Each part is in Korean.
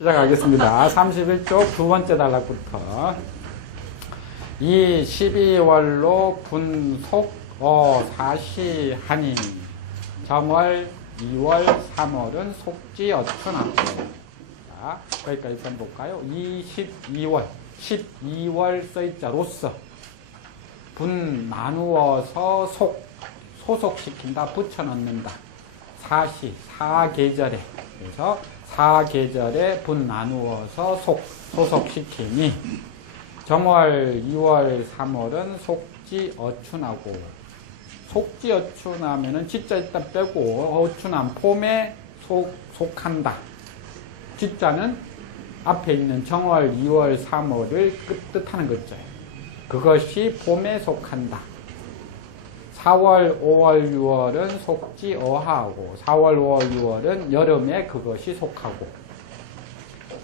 시작하겠습니다. 31쪽 두 번째 단락부터 이 12월로 분속 사시하니 정월 2월 3월은 속지 어춘하고 자, 거기까지 일단 볼까요? 12월 써있자 로서 분 나누어서 소속시킨다 붙여넣는다 사시 사계절에 그래서 사계절에 분 나누어서 소속시키니 정월 2월 3월은 속지 어춘하고 속지 어춘하면은 지자 일단 빼고 어춘한 폼에 속한다. 지자는 앞에 있는 정월 2월 3월을 뜻하는 글자예요. 그것이 봄에 속한다. 4월, 5월, 6월은 속지 어하고 4월, 5월, 6월은 여름에 그것이 속하고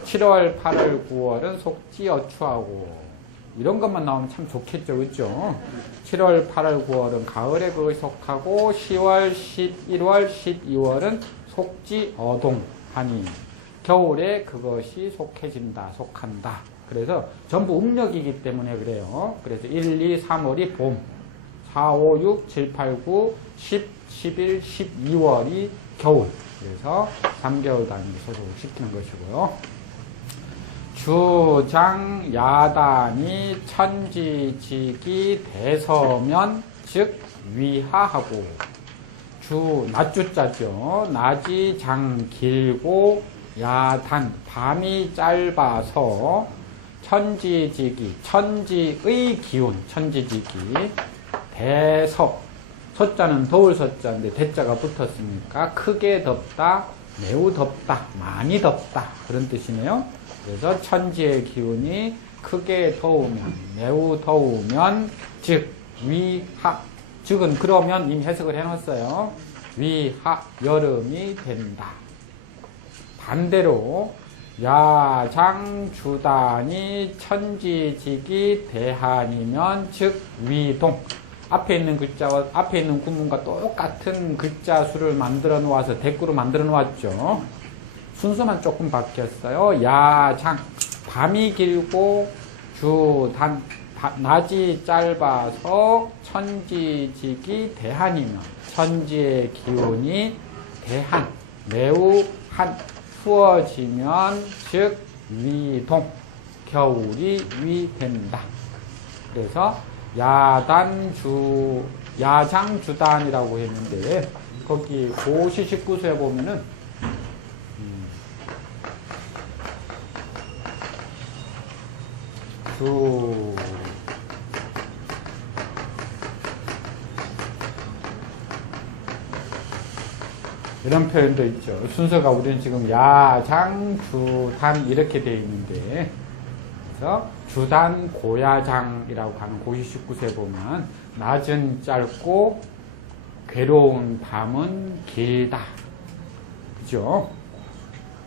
7월, 8월, 9월은 속지 어추하고 이런 것만 나오면 참 좋겠죠. 그렇죠? 7월, 8월, 9월은 가을에 그것이 속하고 10월, 11월, 12월은 속지 어동하니 겨울에 그것이 속해진다. 속한다. 그래서 전부 음력이기 때문에 그래요. 그래서 1, 2, 3월이 봄 4, 5, 6, 7, 8, 9, 10, 11, 12월이 겨울. 그래서 3개월 단위로 소속시키는 것이고요. 주장, 야단이 천지직이 대서면, 즉 위하하고 낮주자죠. 낮이 장 길고 야단, 밤이 짧아서 천지직이, 천지의 기운, 천지직이 대서, 서자는 더울 서자인데 대자가 붙었으니까 크게 덥다, 매우 덥다, 많이 덥다 그런 뜻이네요. 그래서 천지의 기운이 크게 더우면, 매우 더우면 즉 위하, 즉은 그러면 이미 해석을 해놨어요. 위하, 여름이 된다. 반대로 야장주단이 천지직이 대한이면 즉 위동, 앞에 있는 글자와 앞에 있는 구문과 똑같은 글자 수를 만들어 놓아서 대꾸로 만들어 놓았죠. 순서만 조금 바뀌었어요. 야장, 밤이 길고 주단, 낮이 짧아서 천지직이 대한이면 천지의 기운이 대한, 매우 한, 추워지면 즉 위동, 겨울이 위된다. 그래서 야장주단이라고 했는데 거기 고시 19수에 보면은 이런 표현도 있죠. 순서가 우리는 지금 야장주단 이렇게 되어 있는데 그래서 주단 고야장이라고 하는 고시 19세 보면 낮은 짧고 괴로운 밤은 길다. 그죠?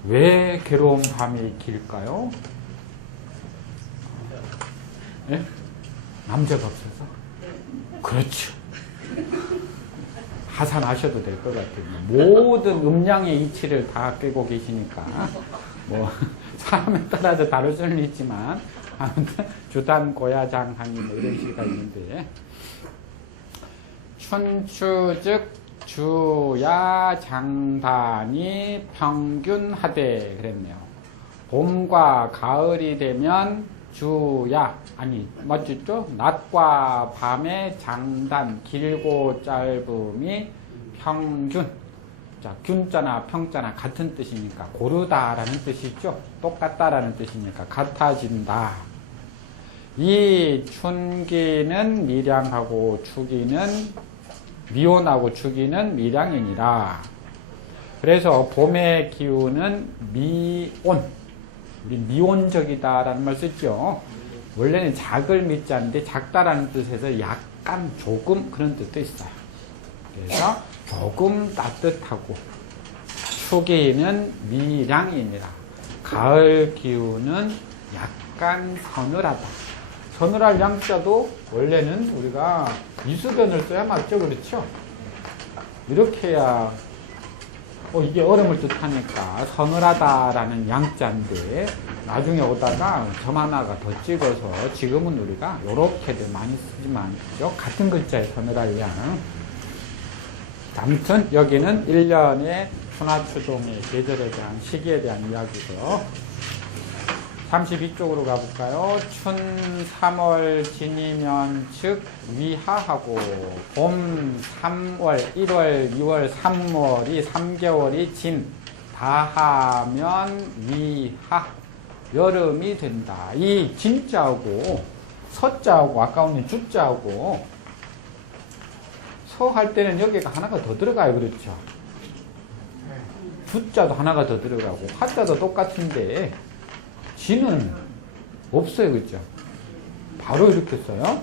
왜 괴로운 밤이 길까요? 예? 남자가 없어서? 그렇죠. 하산하셔도 될 것 같아요. 모든 음양의 이치를 다 꿰고 계시니까 뭐 사람에 따라서 다를 수는 있지만 아무튼 주단 고야장하니 뭐 이런 시가 있는데 춘추 즉 주야 장단이 평균하되 그랬네요. 봄과 가을이 되면 주야 맞죠? 낮과 밤의 장단 길고 짧음이 평균. 자, 균자나 평자나 같은 뜻이니까 고르다라는 뜻이죠. 똑같다라는 뜻이니까 같아진다. 이 춘기는 밀양하고 추기는 미온하고 추기는 밀양이니라. 그래서 봄의 기운은 미온적이다라는 말 쓰죠. 원래는 작을 미자인데 작다라는 뜻에서 약간 조금 그런 뜻도 있어요. 그래서 조금 따뜻하고 추기는 밀양이니라. 가을 기운은 약간 서늘하다. 서늘할 양자도 원래는 우리가 이수변을 써야 맞죠. 그렇죠? 이렇게 해야 이게 얼음을 뜻하니까 서늘하다라는 양자인데 나중에 오다가 점 하나가 더 찍어서 지금은 우리가 요렇게들 많이 쓰지만 그죠? 같은 글자의 서늘할 양. 아무튼 여기는 1년의春夏秋冬의 계절에 대한 시기에 대한 이야기고요. 32쪽으로 가볼까요? 춘 3월 진이면 즉 위하하고 봄 3월, 1월, 2월, 3월이 3개월이 진 다하면 위하 여름이 된다. 이 진자하고 서자하고 아까 오는 주자하고 서 할 때는 여기가 하나가 더 들어가요. 그렇죠? 주자도 하나가 더 들어가고 화자도 똑같은데 진은 없어요. 그죠? 바로 이렇게 써요.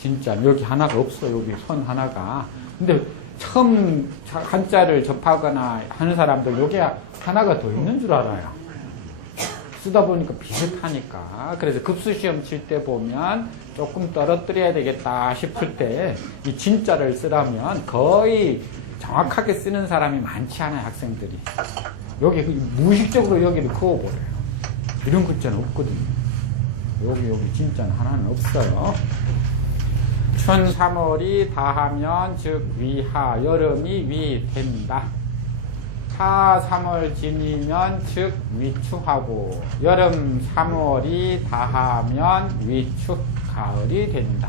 진짜 여기 하나가 없어요. 여기 선 하나가. 근데 처음 한자를 접하거나 하는 사람들 여기 하나가 더 있는 줄 알아요. 쓰다 보니까 비슷하니까. 그래서 급수시험 칠 때 보면 조금 떨어뜨려야 되겠다 싶을 때 이 진자를 쓰라면 거의 정확하게 쓰는 사람이 많지 않아요. 학생들이. 여기 무의식적으로 여기를 그어버려요. 이런 글자는 없거든요. 여기 진짜는 하나는 없어요. 춘 3월이 다하면 즉 위하 여름이 위 된다. 하 3월 진이면 즉 위추하고 여름 3월이 다하면 위추 가을이 된다.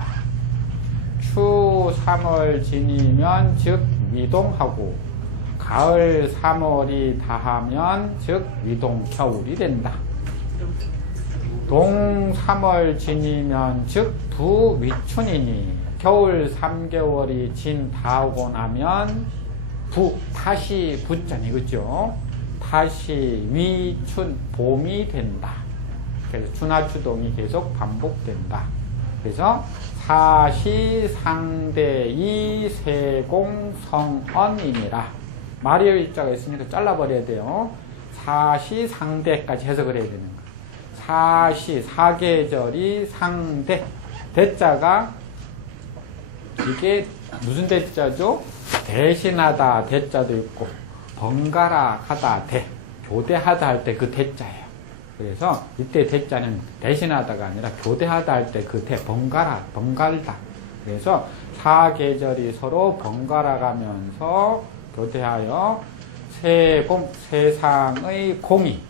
추 3월 진이면 즉 위동하고 가을 3월이 다하면 즉 위동 겨울이 된다. 동 3월 진이면 즉 부위춘이니 겨울 3개월이 진 다하고 나면 다시 부자니 그죠? 다시 위춘 봄이 된다. 그래서 춘하추동이 계속 반복된다. 그래서 사시상대이 세공성언이니라. 말의 일자가 있으니까 잘라버려야 돼요. 사시상대까지 해석을 해야 되는 거예요. 사시, 사계절이 상대. 대자가 이게 무슨 대자죠? 대신하다 대자도 있고 번갈아 하다 대. 교대하다 할 때 그 대자예요. 그래서 이때 대자는 대신하다가 아니라 교대하다 할 때 그 대. 번갈다. 그래서 사계절이 서로 번갈아 가면서 교대하여 세상의 공이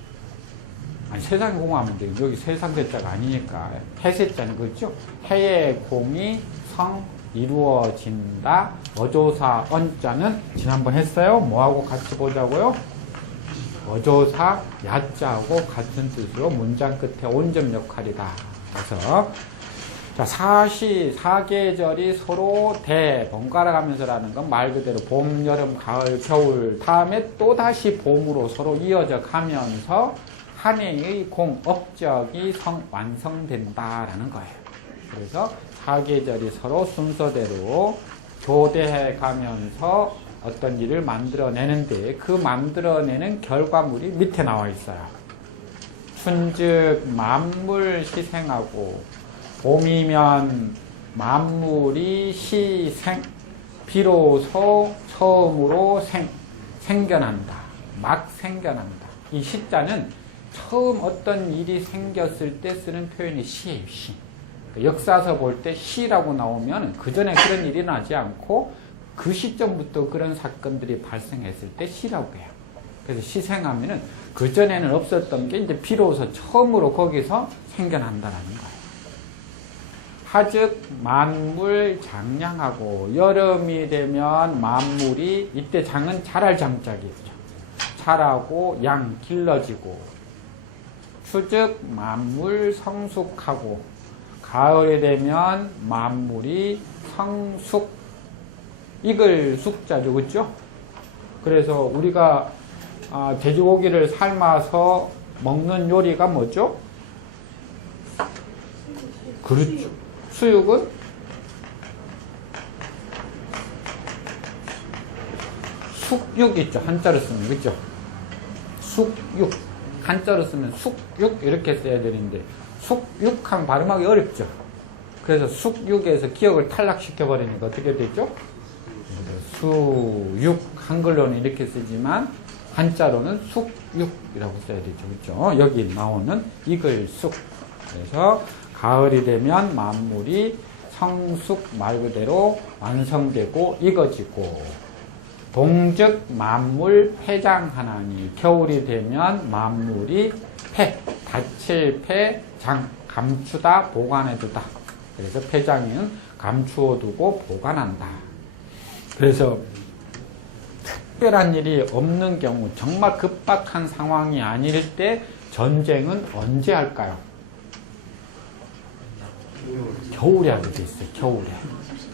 아니 세상의 공하면 돼요. 여기 세상 대자가 아니니까 해세자는 그렇죠? 해의 공이 성 이루어진다. 어조사 언자는 지난번 했어요. 뭐하고 같이 보자고요? 어조사 야자하고 같은 뜻으로 문장 끝에 온점 역할이다. 그래서 자, 사계절이 서로 번갈아 가면서라는 건 말 그대로 봄, 여름, 가을, 겨울 다음에 또다시 봄으로 서로 이어져 가면서 한 해의 공, 업적이 완성된다라는 거예요. 그래서 사계절이 서로 순서대로 교대해 가면서 어떤 일을 만들어내는데 그 만들어내는 결과물이 밑에 나와 있어요. 춘즉 만물 시생하고 봄이면 만물이 시생 비로소 처음으로 생겨난다. 막 생겨난다. 이 시자는 처음 어떤 일이 생겼을 때 쓰는 표현이 시예요. 시. 역사서 볼 때 시라고 나오면 그 전에 그런 일이 나지 않고 그 시점부터 그런 사건들이 발생했을 때 시라고 해요. 그래서 시생하면은 그 전에는 없었던 게 이제 비로소 처음으로 거기서 생겨난다라는 거예요. 하즉 만물 장량하고 여름이 되면 만물이 이때 장은 자랄 장짝이죠. 자라고 양 길러지고 추즉 만물 성숙하고 가을이 되면 만물이 성숙 익을 숙자죠. 그렇죠? 그래서 우리가 돼지고기를 삶아서 먹는 요리가 뭐죠? 그렇죠. 수육은 숙육 있죠. 한자로 쓰면 그렇죠? 숙육 한자로 쓰면 숙육 이렇게 써야 되는데 숙육한 발음하기 어렵죠. 그래서 숙육에서 기억을 탈락시켜 버리니까 어떻게 되죠? 수육, 한글로는 이렇게 쓰지만 한자로는 숙육이라고 써야 되죠. 그렇죠? 여기 나오는 이글숙. 그래서 가을이 되면 만물이 성숙 말 그대로 완성되고 익어지고, 동즉 만물 폐장하나니, 겨울이 되면 만물이 닫힐 감추다 보관해두다. 그래서 폐장은 감추어두고 보관한다. 그래서 특별한 일이 없는 경우, 정말 급박한 상황이 아닐 때 전쟁은 언제 할까요? 겨울에 하게 돼 있어요. 겨울에.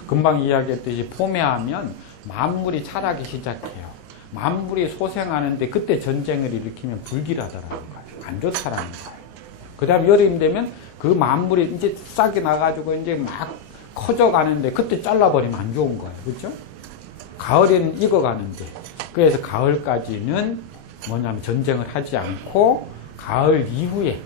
금방 이야기했듯이 봄에 하면 만물이 자라기 시작해요. 만물이 소생하는데 그때 전쟁을 일으키면 불길하다라는 거예요. 안 좋다라는 거예요. 그 다음에 여름 되면 그 만물이 이제 싹이 나가지고 이제 막 커져가는데 그때 잘라버리면 안 좋은 거예요. 그렇죠? 가을에는 익어가는데, 그래서 가을까지는 뭐냐면 전쟁을 하지 않고 가을 이후에,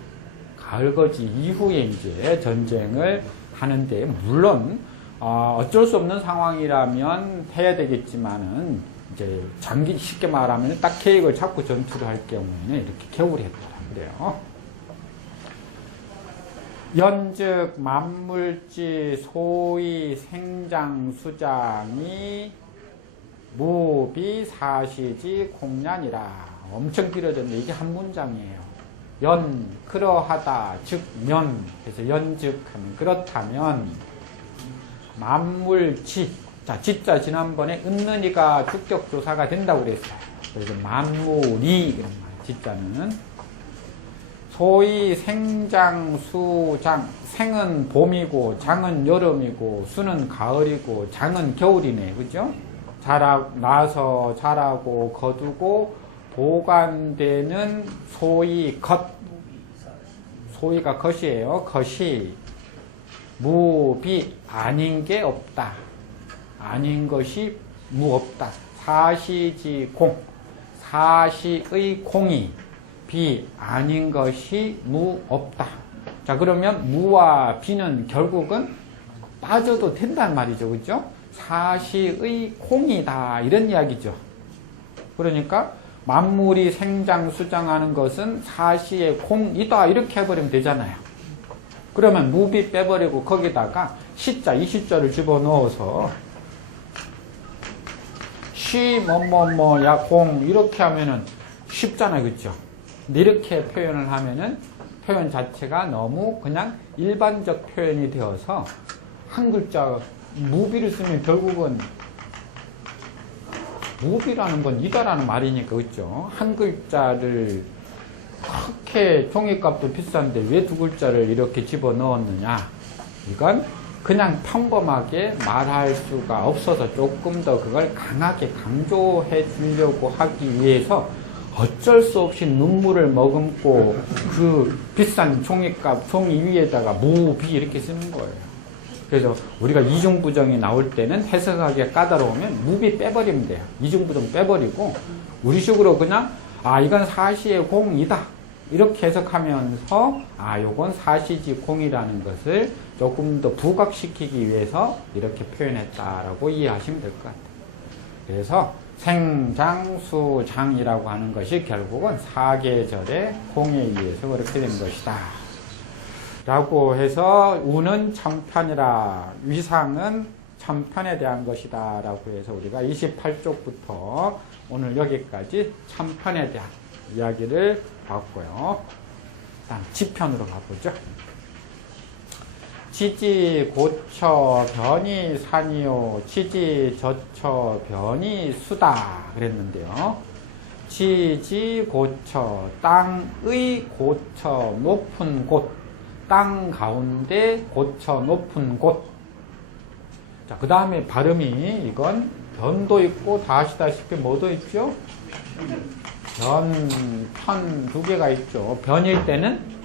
가을거지 이후에 이제 전쟁을 하는데, 물론 어쩔 수 없는 상황이라면 해야 되겠지만은 이제 쉽게 말하면 딱 계획을 잡고 전투를 할 경우에는 이렇게 겨울에 했더라 그래요. 연즉 만물지 소위 생장수장이 무비 사시지 공란이라. 엄청 길어졌는데 이게 한 문장이에요. 그러하다 즉 면, 그래서 연즉하면 그렇다면 만물지, 자 지자 지난번에 은는이가 주격조사가 된다고 그랬어요. 그래서 만물이 이런 말, 지자는 소위 생장수장, 생은 봄이고 장은 여름이고 수는 가을이고 장은 겨울이네. 그죠? 나서 자라고 거두고 보관되는 소위 겉, 소위가 겉이에요. 겉이 무비, 아닌 게 없다. 아닌 것이 무없다. 사시지 공, 사시의 공이 비, 아닌 것이 무없다. 자, 그러면 무와 비는 결국은 빠져도 된단 말이죠. 그죠? 사시의 공이다. 이런 이야기죠. 그러니까 만물이 생장수장하는 것은 사시의 공이다. 이렇게 해버리면 되잖아요. 그러면 무비 빼버리고 거기다가 시자, 이 시자를 집어넣어서 시, 야, 공 이렇게 하면은 쉽잖아요. 그죠? 근데 이렇게 표현을 하면은 표현 자체가 너무 그냥 일반적 표현이 되어서 한 글자 무비를 쓰면 결국은 무비라는 건 이다라는 말이니까. 그렇죠? 한 글자를 그렇게 종이값도 비싼데 왜 두 글자를 이렇게 집어넣었느냐. 이건 그냥 평범하게 말할 수가 없어서 조금 더 그걸 강하게 강조해 주려고 하기 위해서 어쩔 수 없이 눈물을 머금고 그 비싼 종이값, 종이 위에다가 무비 이렇게 쓰는 거예요. 그래서 우리가 이중부정이 나올 때는 해석하기가 까다로우면 무비 빼버리면 돼요. 이중부정 빼버리고 우리식으로 그냥 이건 사시의 공이다 이렇게 해석하면서 요건 사시지 공이라는 것을 조금 더 부각시키기 위해서 이렇게 표현했다라고 이해하시면 될 것 같아요. 그래서 생장수장이라고 하는 것이 결국은 사계절의 공에 의해서 그렇게 된 것이다 라고 해서 우는 천편이라, 위상은 천편에 대한 것이다 라고 해서 우리가 28쪽부터 오늘 여기까지 천편에 대한 이야기를 봤고요. 다음 지편으로 가보죠. 지지 고처 변이 산이요 지지 저처 변이 수다 그랬는데요. 지지 고처, 땅의 고처 높은 곳, 땅 가운데 고처 높은 곳. 자, 그 다음에 발음이 이건 변도 있고 다 아시다시피 뭐도 있죠? 변, 편 두 개가 있죠. 변일 때는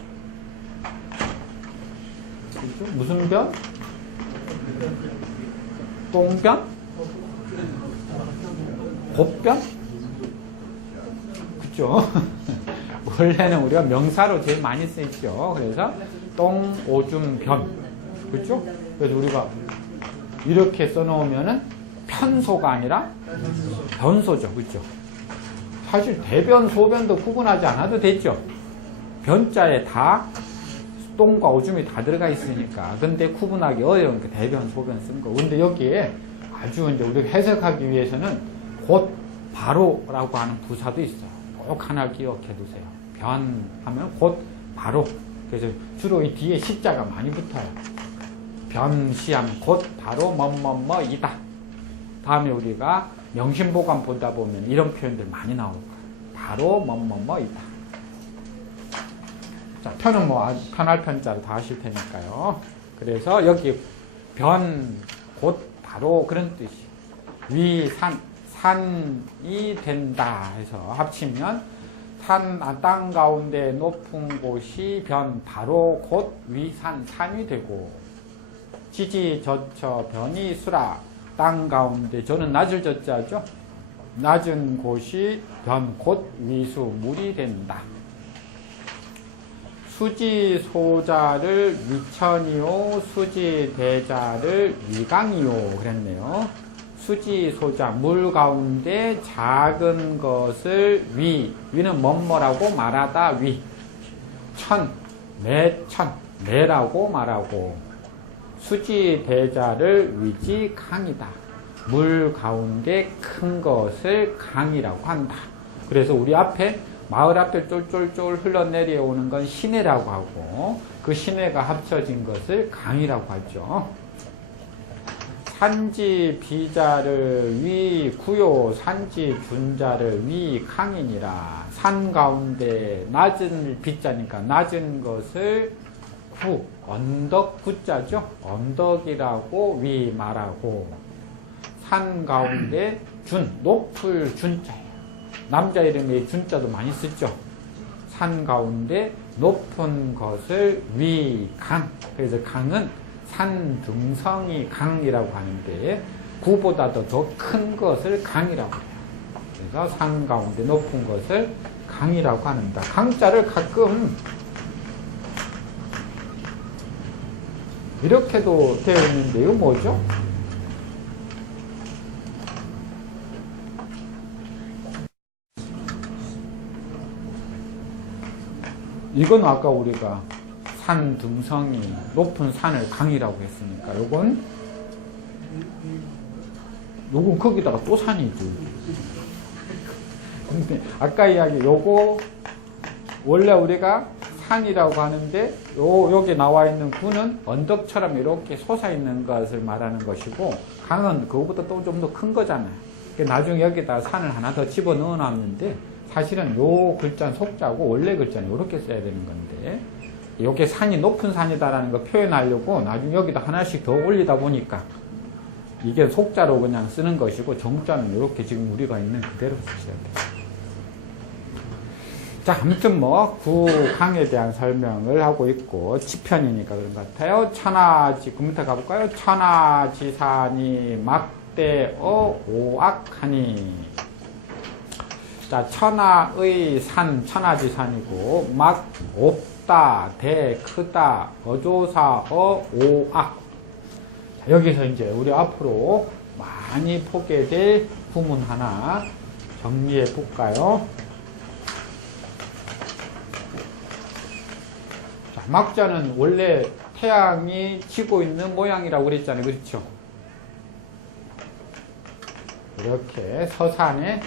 무슨 변? 똥변? 곱변? 그죠? 원래는 우리가 명사로 제일 많이 쓰죠. 그래서 똥, 오줌, 변. 그죠? 그래서 우리가 이렇게 써놓으면은 편소가 아니라 변소죠. 그죠? 사실 대변, 소변도 구분하지 않아도 되죠. 변자에 다 똥과 오줌이 다 들어가 있으니까. 근데 구분하기 어려운 게 대변, 소변 쓴 거. 근데 여기에 아주 이제 우리가 해석하기 위해서는 곧 바로라고 하는 부사도 있어요. 꼭 하나 기억해 두세요. 변 하면 곧 바로. 그래서 주로 이 뒤에 시자가 많이 붙어요. 변시하면 곧 바로 뭐뭐뭐이다. 다음에 우리가 명심보감 보다 보면 이런 표현들 많이 나올 거예요. 바로 뭐뭐뭐이다. 자, 편은 뭐 아주 편할 편자를 다 하실 테니까요. 그래서 여기 변, 곧 바로 그런 뜻이. 위, 산이 된다 해서 합치면 땅 가운데 높은 곳이 변, 바로 곧 위산, 산이 되고 지지, 저처, 변이, 수라 땅 가운데 저는 낮을 저자죠. 낮은 곳이 변, 곧 위수, 물이 된다. 수지 소자를 위천이요, 수지 대자를 위강이요 그랬네요. 수지 소자, 물 가운데 작은 것을 위는 뭐뭐라고 말하다 위. 내라고 말하고 수지 대자를 위지 강이다. 물 가운데 큰 것을 강이라고 한다. 그래서 우리 앞에 마을 앞에 쫄쫄쫄 흘러내려오는 건 시내라고 하고 그 시내가 합쳐진 것을 강이라고 하죠. 산지 비자를 위 구요 산지 준자를 위 강이니라. 산 가운데 낮은 비자니까 낮은 것을 구 언덕 구자죠. 언덕이라고 위 말하고 산 가운데 준 높을 준자예요. 남자 이름에 준자도 많이 쓰죠. 산 가운데 높은 것을 위 강. 그래서 강은 산 등성이 강이라고 하는데 구보다도 더 큰 것을 강이라고 해요. 그래서 산 가운데 높은 것을 강이라고 하는다. 강자를 가끔 이렇게도 되어 있는데 이거 뭐죠? 이건 아까 우리가 산 등성이 높은 산을 강이라고 했으니까 요건 거기다가 또 산이지. 근데 아까 이야기 요거 원래 우리가 산이라고 하는데 여기 나와 있는 구는 언덕처럼 이렇게 솟아있는 것을 말하는 것이고 강은 그거보다 또 좀 더 큰 거잖아요. 나중에 여기다 산을 하나 더 집어넣어 놨는데 사실은 요 글자는 속자고 원래 글자는 이렇게 써야 되는 건데 이렇게 산이 높은 산이다라는 거 표현하려고 나중에 여기다 하나씩 더 올리다 보니까 이게 속자로 그냥 쓰는 것이고 정자는 이렇게 지금 우리가 있는 그대로 쓰셔야 돼요. 자, 아무튼 뭐 구강에 대한 설명을 하고 있고 지편이니까 그런 것 같아요. 그 밑에 가볼까요? 천하지산이 막대어 오악하니. 자, 천하의 산, 천하지산이고 막 없다, 대, 크다, 어조사, 오악. 자, 여기서 이제 우리 앞으로 많이 보게 될 구문 하나 정리해 볼까요? 자, 막자는 원래 태양이 지고 있는 모양이라고 그랬잖아요. 그렇죠? 이렇게 서산에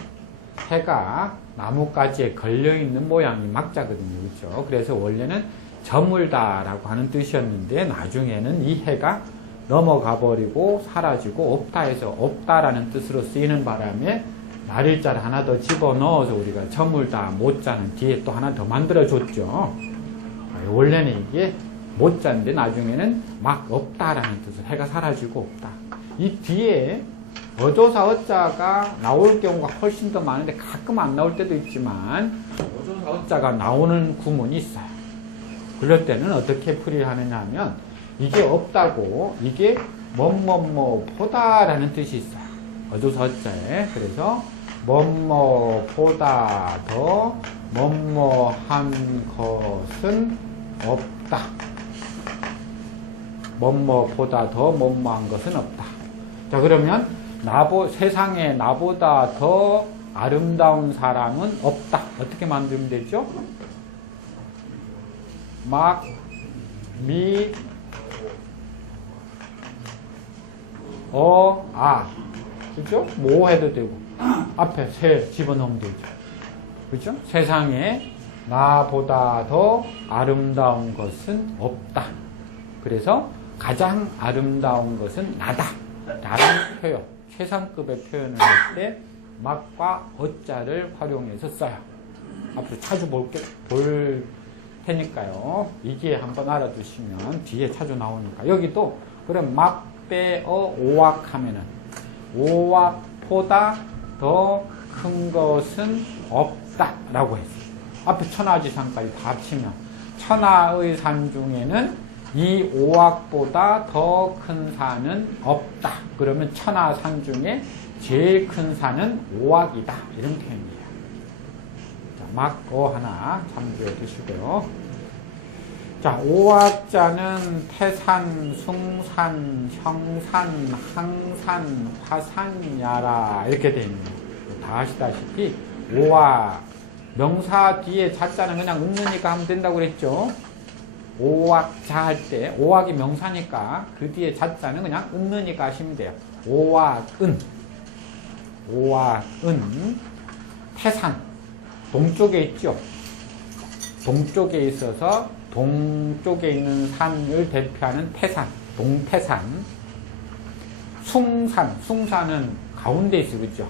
해가 나뭇가지에 걸려있는 모양이 막자거든요. 그렇죠? 그래서 원래는 저물다라고 하는 뜻이었는데 나중에는 이 해가 넘어가 버리고 사라지고 없다 해서 없다라는 뜻으로 쓰이는 바람에 날일자를 하나 더 집어넣어서 우리가 저물다 못자는 뒤에 또 하나 더 만들어줬죠. 원래는 이게 못자인데 나중에는 막 없다라는 뜻으로 해가 사라지고 없다. 이 뒤에 어조사 어자가 나올 경우가 훨씬 더 많은데 가끔 안 나올 때도 있지만 어조사 어자가 나오는 구문이 있어요. 그럴 때는 어떻게 풀이하느냐 하면 이게 없다고 이게 뭐뭐뭐보다라는 뜻이 있어요. 어조사 어자에. 그래서 뭐뭐보다 더 뭐뭐한 것은 없다. 뭐뭐보다 더 뭐뭐한 것은 없다. 자, 그러면 세상에 나보다 더 아름다운 사람은 없다. 어떻게 만들면 되죠? 막, 미, 그죠? 뭐 해도 되고, 앞에 세 집어넣으면 되죠. 그죠? 세상에 나보다 더 아름다운 것은 없다. 그래서 가장 아름다운 것은 나다. 라는 표현, 최상급의 표현을 할 때 막과 어자를 활용해서 써요. 앞으로 자주 볼 테니까요. 이게 한번 알아두시면 뒤에 자주 나오니까. 여기도 그럼 막, 빼어, 오악 하면은 오악보다 더 큰 것은 없다 라고 했어요. 앞에 천하지산까지 다 합치면 천하의 산 중에는 이 오악보다 더 큰 산은 없다. 그러면 천하산 중에 제일 큰 산은 오악이다. 이런 표현이에요. 자, 막어 하나 참조해 두시고요. 자, 오악자는 태산, 숭산, 형산, 항산, 화산야라 이렇게 되어 있네요. 다 아시다시피 오악 명사 뒤에 자자는 그냥 읊으니까 하면 된다고 그랬죠. 오악자 할 때 오악이 명사니까 그 뒤에 자자는 그냥 읊으니까 하시면 돼요. 오악은 태산 동쪽에 있죠. 동쪽에 있어서 동쪽에 있는 산을 대표하는 태산, 동태산. 숭산은 가운데 있어, 그죠?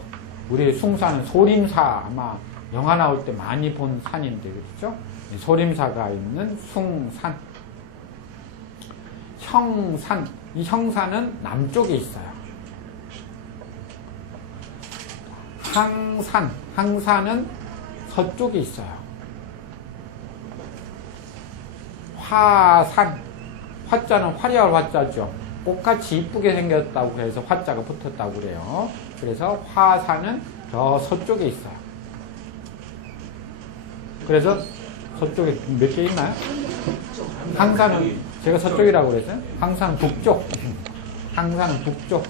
우리 숭산은 소림사 아마 영화 나올 때 많이 본 산인데, 그렇죠? 소림사가 있는 숭산. 형산, 이 형산은 남쪽에 있어요. 항산은 서쪽에 있어요. 화자는 화려할 화자죠. 꽃같이 이쁘게 생겼다고 해서 화자가 붙었다고 그래요. 그래서 화산은 저 서쪽에 있어요. 그래서 서쪽에 몇 개 있나요? 항산은 제가 서쪽이라고 그랬어요. 항산은 북쪽. 항산은 북쪽.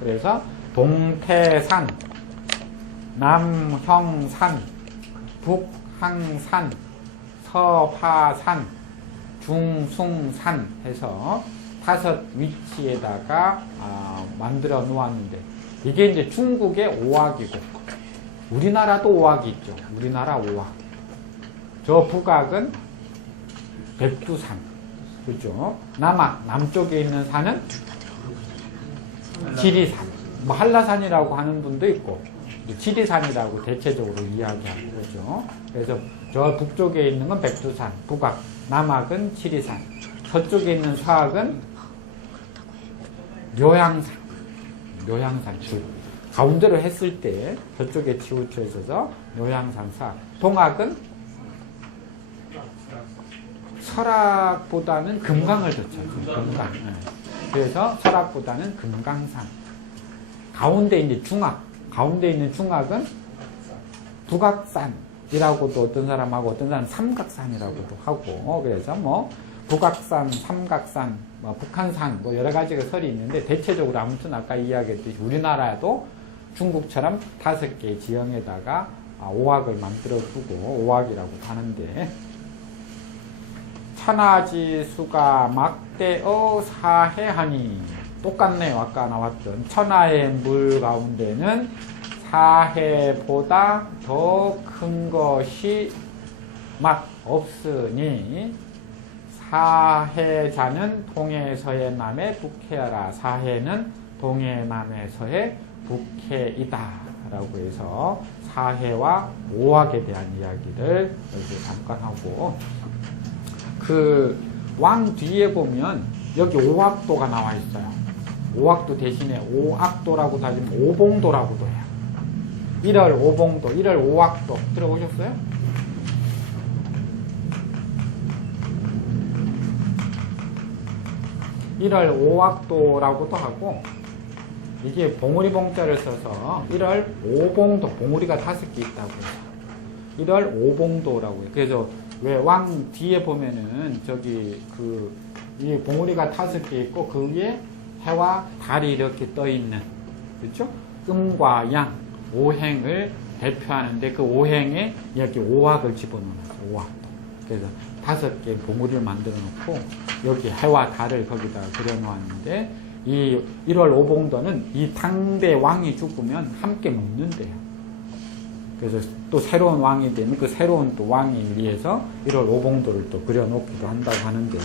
그래서 동태산, 남형산, 북항산, 서화산, 중숭산 해서 5 위치에다가 만들어 놓았는데 이게 이제 중국의 오악이고 우리나라도 오악이 있죠. 우리나라 오악. 저 북악은 백두산. 그죠? 남쪽에 있는 산은 지리산. 뭐 한라산이라고 하는 분도 있고 지리산이라고 대체적으로 이야기하는 거죠. 그래서 저 북쪽에 있는 건 백두산, 북악, 남악은 지리산, 서쪽에 있는 서악은 묘향산. 가운데로 했을 때 저쪽에 치우쳐 있어서 묘향산 서악. 동악은 설악보다는 금강을 더 쳐요. 금강. 그래서 설악보다는 금강산. 가운데 이제 가운데 있는 중악은 북악산이라고도 어떤 사람하고 어떤 사람은 삼각산이라고도 하고 그래서 뭐 북악산, 삼각산, 뭐 북한산 뭐 여러 가지가 설이 있는데 대체적으로 아무튼 아까 이야기했듯이 우리나라도 중국처럼 5개 지형에다가 오악을 만들어 두고 오악이라고 하는데 천하지수가 막대어 사해하니 똑같네요. 아까 나왔던 천하의 물 가운데는 사해보다 더 큰 것이 막 없으니 사해자는 동해서해 남해 북해하라. 사해는 동해 남해 서해 북해이다 라고 해서 사해와 오악에 대한 이야기를 여기 잠깐 하고 그 왕 뒤에 보면 여기 오악도가 나와 있어요. 오악도 대신에 오악도라고 따지면 오봉도라고도 해요. 1월 오봉도, 1월 오악도 들어보셨어요? (1월) 오악도라고도 하고 이게 봉우리 봉자를 써서 1월 오봉도, 봉우리가 5개 있다고 해요. 1월 오봉도라고 해요. 그래서 왜 왕 뒤에 보면은 저기 이 봉우리가 5개 있고 그 위에 해와 달이 이렇게 떠 있는 그렇죠? 음과 양, 오행을 대표하는데 그 오행에 여기 오학을 집어넣어놨어요. 오학. 그래서 5개 보물을 만들어 놓고 여기 해와 달을 거기다 그려 놓았는데 이 1월 오봉도는 이 당대 왕이 죽으면 함께 묻는데요. 그래서 또 새로운 왕이 되면 그 새로운 또 왕이 위해서 1월 오봉도를 또 그려 놓기도 한다고 하는데,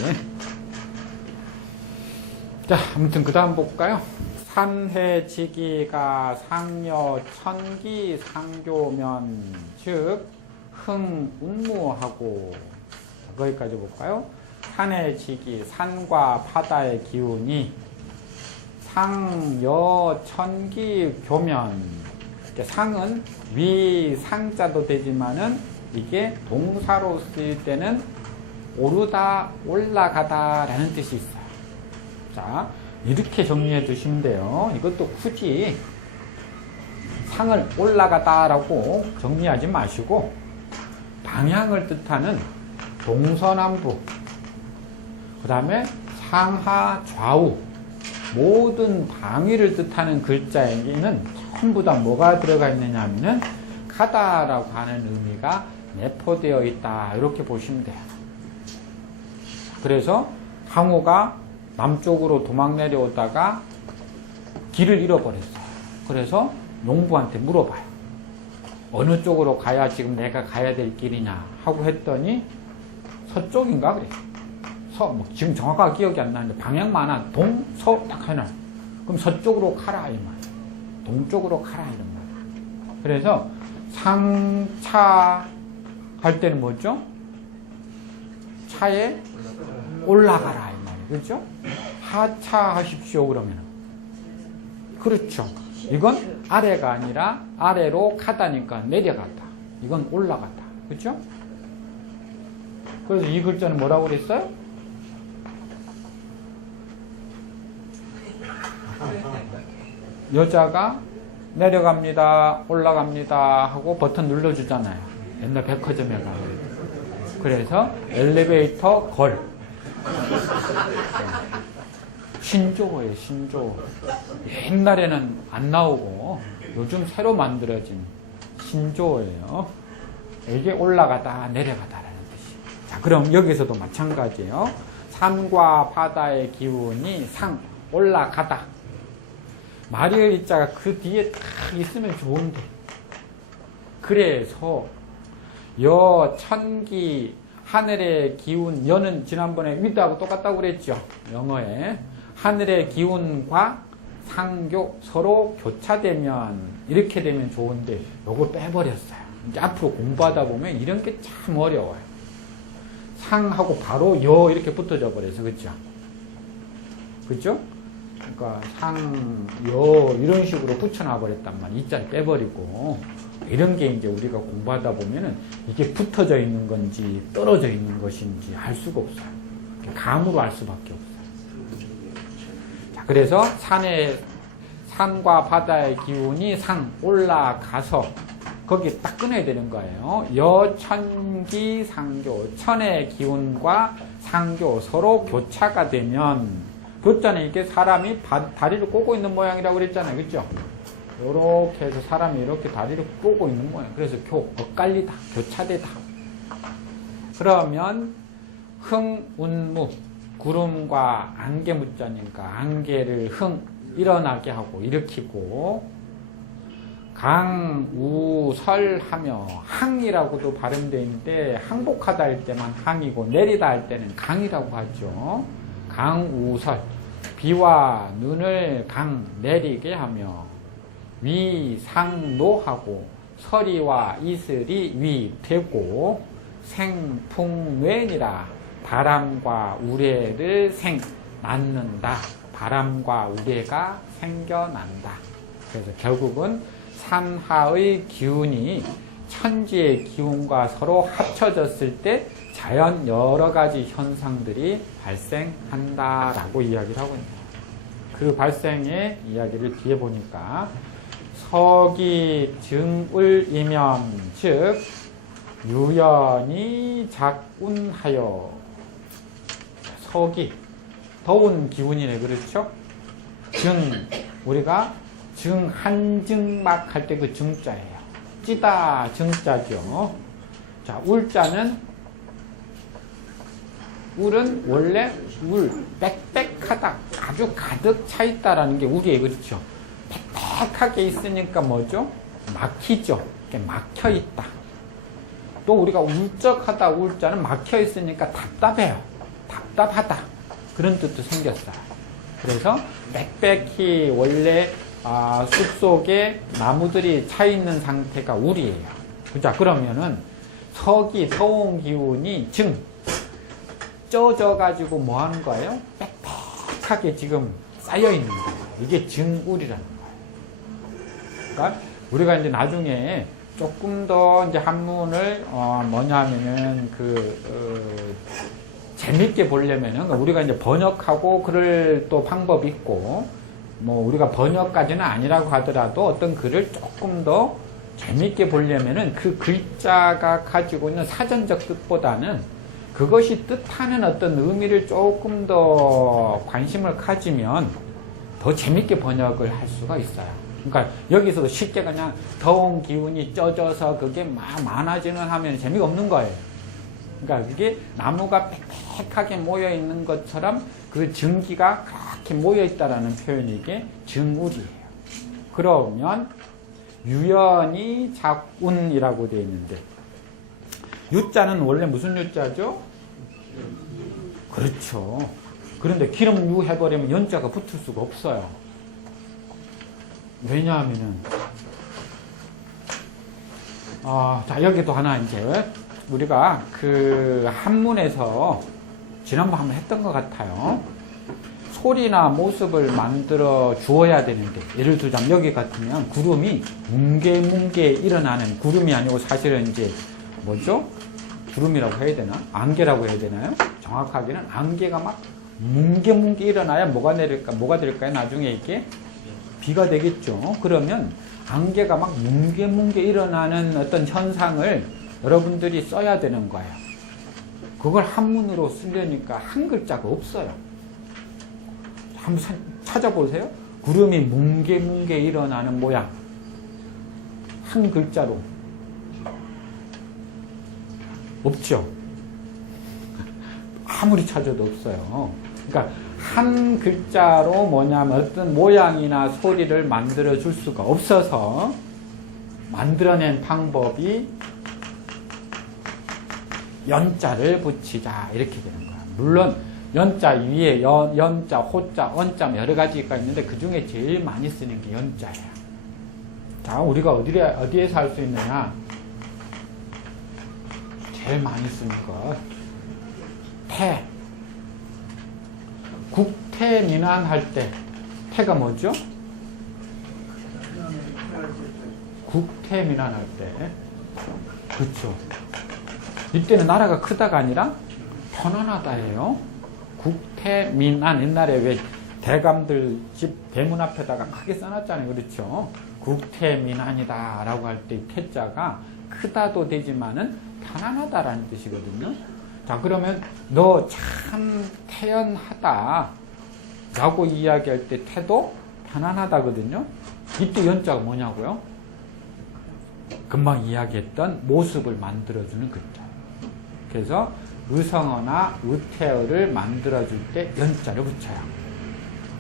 자, 아무튼 그 다음 볼까요? 산해지기가 상여 천기 상교면 즉 흥운무하고, 거기까지 볼까요? 산해지기, 산과 바다의 기운이 상여 천기 교면, 상은 위상자도 되지만은 이게 동사로 쓰일 때는 오르다, 올라가다 라는 뜻이 있어요. 자, 이렇게 정리해 두시면 돼요. 이것도 굳이 상을 올라가다 라고 정리하지 마시고 방향을 뜻하는 동서남북, 그 다음에 상하 좌우 모든 방위를 뜻하는 글자에게는 전부 다 뭐가 들어가 있느냐 하면은 가다라고 하는 의미가 내포되어 있다, 이렇게 보시면 돼요. 그래서 항우가 남쪽으로 도망 내려오다가 길을 잃어버렸어요. 그래서 농부한테 물어봐요. 어느 쪽으로 가야 지금 내가 가야 될 길이냐 하고 했더니 서쪽인가 그래. 지금 정확하게 기억이 안 나는데 방향만 한 동, 서 딱 하나. 그럼 서쪽으로 가라 이 말. 동쪽으로 가라 이런 말. 그래서 상차 할 때는 뭐죠? 차에 올라가라 이 말. 그렇죠? 하차하십시오 그러면. 그렇죠. 이건 아래가 아니라 아래로 가다니까 내려가다. 이건 올라가다. 그렇죠? 그래서 이 글자는 뭐라고 그랬어요? 여자가 내려갑니다, 올라갑니다 하고 버튼 눌러주잖아요. 옛날 백화점에 가면. 그래서 엘리베이터 걸. 신조어예요, 신조어. 옛날에는 안 나오고 요즘 새로 만들어진 신조어예요. 이게 올라가다, 내려가다라는 뜻이. 자, 그럼 여기서도 마찬가지예요. 산과 바다의 기운이 상, 올라가다. 마리을 이자가 그 뒤에 딱 있으면 좋은데. 그래서 여, 천기, 하늘의 기운, 여는 지난번에 위드하고 똑같다고 그랬죠. 영어에. 하늘의 기운과 상교 서로 교차되면, 이렇게 되면 좋은데 요걸 빼버렸어요. 이제 앞으로 공부하다 보면 이런 게 참 어려워요. 상하고 바로 여 이렇게 붙어져 버려서. 그렇죠? 그렇죠? 그러니까 상, 여 이런 식으로 붙여놔 버렸단 말이야. 이자를 빼버리고. 이런 게 이제 우리가 공부하다 보면은 이게 붙어져 있는 건지 떨어져 있는 것인지 알 수가 없어요. 감으로 알 수밖에 없어요. 자, 그래서 산과 바다의 기운이 상 올라가서 거기 딱 끊어야 되는 거예요. 여천기 상교, 천의 기운과 상교 서로 교차가 되면, 교자는 이게 사람이 다리를 꼬고 있는 모양이라고 그랬잖아요. 그렇죠? 이렇게 해서 사람이 이렇게 다리를 꼬고 있는 모양. 그래서 엇갈리다, 교차되다. 그러면 흥운무, 구름과 안개 묻자니까 안개를 일어나게 하고 일으키고, 강우설하며, 항이라고도 발음되어 있는데 항복하다 할 때만 항이고 내리다 할 때는 강이라고 하죠. 강우설, 비와 눈을 강 내리게 하며, 위상노하고 서리와 이슬이 위되고, 생풍웬이라 바람과 우레를 낳는다. 바람과 우레가 생겨난다. 그래서 결국은 산하의 기운이 천지의 기운과 서로 합쳐졌을 때 자연 여러 가지 현상들이 발생한다라고 이야기를 하고 있네요. 그 발생의 이야기를 뒤에 보니까 서기 증을이면 즉 유연히 작운하여, 서기 더운 기운이네. 그렇죠? 증, 우리가 한증막 할 때 그 증자예요. 찌다 증자죠. 자, 울자는 울은 원래 빽빽하다, 아주 가득 차 있다라는 게 울이에요. 그렇죠? 빽빽하게 있으니까 뭐죠? 막히죠. 막혀 있다. 또 우리가 울적하다, 울자는 막혀 있으니까 답답해요. 답답하다. 그런 뜻도 생겼어요. 그래서 빽빽히 원래 숲속에 나무들이 차 있는 상태가 울이에요. 자, 그러면은 서기, 더운 기운이 쪄져가지고 뭐 하는 거예요? 빽빽하게 지금 쌓여 있는 거예요. 이게 증울이라는 거예요. 그러니까 우리가 이제 나중에 조금 더 이제 한문을 뭐냐면은 재밌게 보려면은 우리가 이제 번역하고 그럴 또 방법이 있고, 뭐 우리가 번역까지는 아니라고 하더라도 어떤 글을 조금 더 재밌게 보려면은 그 글자가 가지고 있는 사전적 뜻보다는 그것이 뜻하는 어떤 의미를 조금 더 관심을 가지면 더 재밌게 번역을 할 수가 있어요. 그러니까 여기서도 쉽게 그냥 더운 기운이 쪄져서 그게 막 많아지는 하면 재미가 없는 거예요. 그러니까 그게 나무가 빽빽하게 모여 있는 것처럼 그 증기가 그렇게 모여 있다라는 표현이 이게 증울이에요. 그러면 유연이 작운이라고 되어 있는데, 유자는 원래 무슨 유자죠? 그렇죠. 그런데 기름 유 해버리면 연자가 붙을 수가 없어요. 왜냐하면은 자, 여기도 하나 이제 우리가 그 한문에서 지난번 한번 했던 것 같아요. 소리나 모습을 만들어 주어야 되는데, 예를 들자면 여기 같으면 구름이 뭉게뭉게 일어나는, 구름이 아니고 사실은 이제 뭐죠? 구름이라고 해야 되나? 안개라고 해야 되나요? 정확하게는 안개가 막 뭉게뭉게 일어나야 뭐가 될까요? 나중에 이게 비가 되겠죠. 그러면 안개가 막 뭉게뭉게 일어나는 어떤 현상을 여러분들이 써야 되는 거예요. 그걸 한문으로 쓰려니까 한 글자가 없어요. 한번 찾아보세요. 구름이 뭉게뭉게 일어나는 모양. 한 글자로. 없죠. 아무리 찾아도 없어요. 그러니까 한 글자로 뭐냐면 어떤 모양이나 소리를 만들어 줄 수가 없어서 만들어낸 방법이 연자를 붙이자, 이렇게 되는 거야. 물론 연자 위에 연자, 호자, 언자 여러 가지가 있는데 그 중에 제일 많이 쓰는 게 연자예요. 자, 우리가 어디에서 할 수 있느냐? 제일 많이 쓰는 것, 태. 국태민안 할 때, 태가 뭐죠? 국태민안 할 때. 그렇죠. 이때는 나라가 크다가 아니라 편안하다예요. 국태민안, 옛날에 왜 대감들 집 대문 앞에다가 크게 써놨잖아요. 그렇죠. 국태민안이다 라고 할 때 태자가 크다도 되지만은 편안하다라는 뜻이거든요. 자, 그러면 너 참 태연하다 라고 이야기할 때 태도 편안하다거든요. 이때 연자가 뭐냐고요? 금방 이야기했던 모습을 만들어주는 글자. 그래서 의성어나 의태어를 만들어줄 때 연자를 붙여요.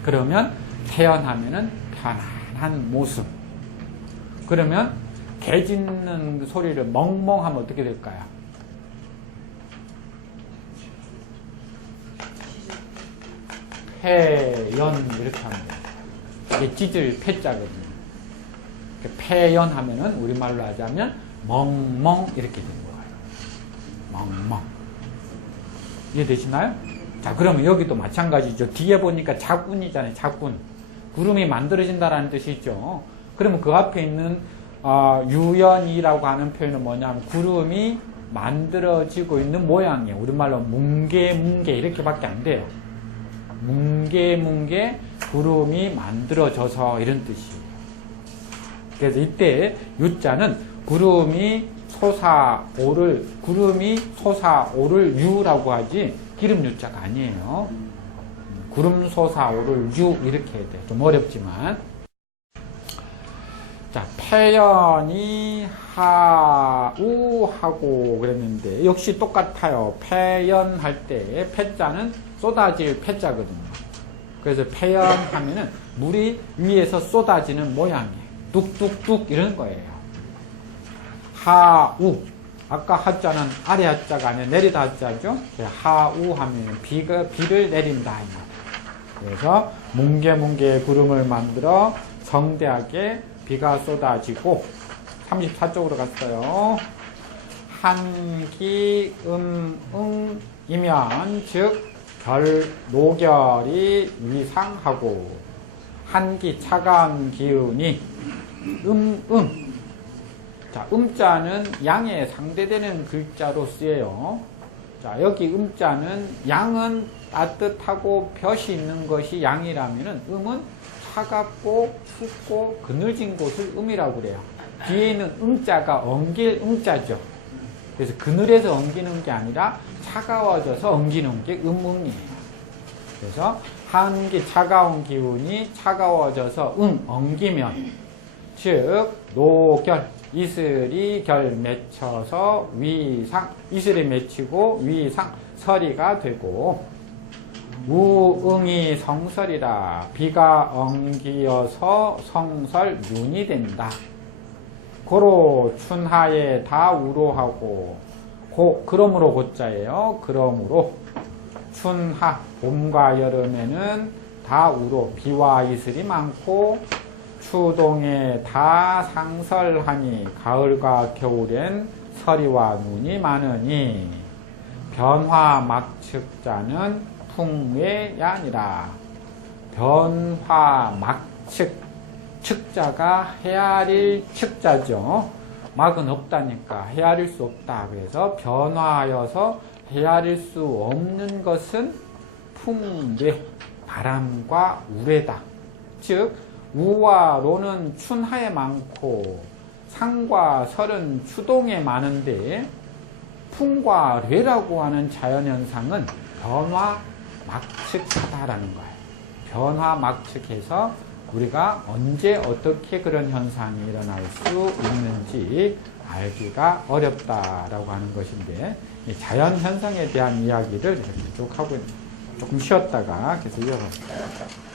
그러면 태연하면은 편안한 모습. 그러면 개 짖는 소리를 멍멍하면 어떻게 될까요? 폐연 이렇게 하면 돼요. 이게 짖을 폐자거든요. 폐연 하면은 우리말로 하자면 멍멍 이렇게 되는 거예요. 멍멍. 이해되시나요? 자, 그러면 여기도 마찬가지죠. 뒤에 보니까 자군이잖아요. 자군. 구름이 만들어진다라는 뜻이 있죠. 그러면 그 앞에 있는 유연이라고 하는 표현은 뭐냐면 구름이 만들어지고 있는 모양이에요. 우리말로 뭉게뭉게 이렇게밖에 안 돼요. 뭉게뭉게 구름이 만들어져서 이런 뜻이에요. 그래서 이때 유자는 구름이 솟아오를 유라고 하지 기름 유자가 아니에요. 구름 솟아오를 유 이렇게 해야 돼요. 좀 어렵지만. 폐연이 하우하고 그랬는데 역시 똑같아요. 폐연할 때 폐자는 쏟아질 폐자거든요. 그래서 폐연하면은 물이 위에서 쏟아지는 모양이에요. 뚝뚝뚝 이런 거예요. 하우 아까 하자는 아래 하자가 아니라 내리다 하자죠. 하우 하면 비를 내린다. 그래서 뭉게뭉게 구름을 만들어 성대하게 비가 쏟아지고 34쪽으로 갔어요. 한기 이면 즉 노결이 위상하고 한기 차가운 기운이 자, 자는 양에 상대되는 글자로 쓰여요. 자, 여기 자는 양은 따뜻하고 볕이 있는 것이 양이라면은 은 차갑고 춥고 그늘진 곳을 이라고 그래요. 뒤에 있는 자가 엉길 자죠. 그래서 그늘에서 엉기는 게 아니라 차가워져서 엉기는 게 음이에요. 그래서 한기 차가운 기운이 차가워져서 엉기면 즉 노결 이슬이 결 맺혀서 위상 이슬이 맺히고 위상 설이가 되고 우응이 성설이라 비가 엉기어서 성설 눈이 된다. 고로 춘하에 다 우로하고 그러므로 고자예요. 그러므로 춘하 봄과 여름에는 다 우로 비와 이슬이 많고 추동에 다 상설하니 가을과 겨울엔 서리와 눈이 많으니 변화 막측자는 풍외야 아니라 변화 막측 측자가 헤아릴 측자죠. 막은 없다니까 헤아릴 수 없다. 그래서 변화하여서 헤아릴 수 없는 것은 풍외 바람과 우레다. 즉 우와 로는 춘하에 많고 상과 설은 추동에 많은데 풍과 뢰라고 하는 자연현상은 변화 막측하다라는 거예요. 변화 막측해서 우리가 언제 어떻게 그런 현상이 일어날 수 있는지 알기가 어렵다라고 하는 것인데 이 자연현상에 대한 이야기를 이렇게 쭉 하고 있는 조금 쉬었다가 계속 이어갑니다.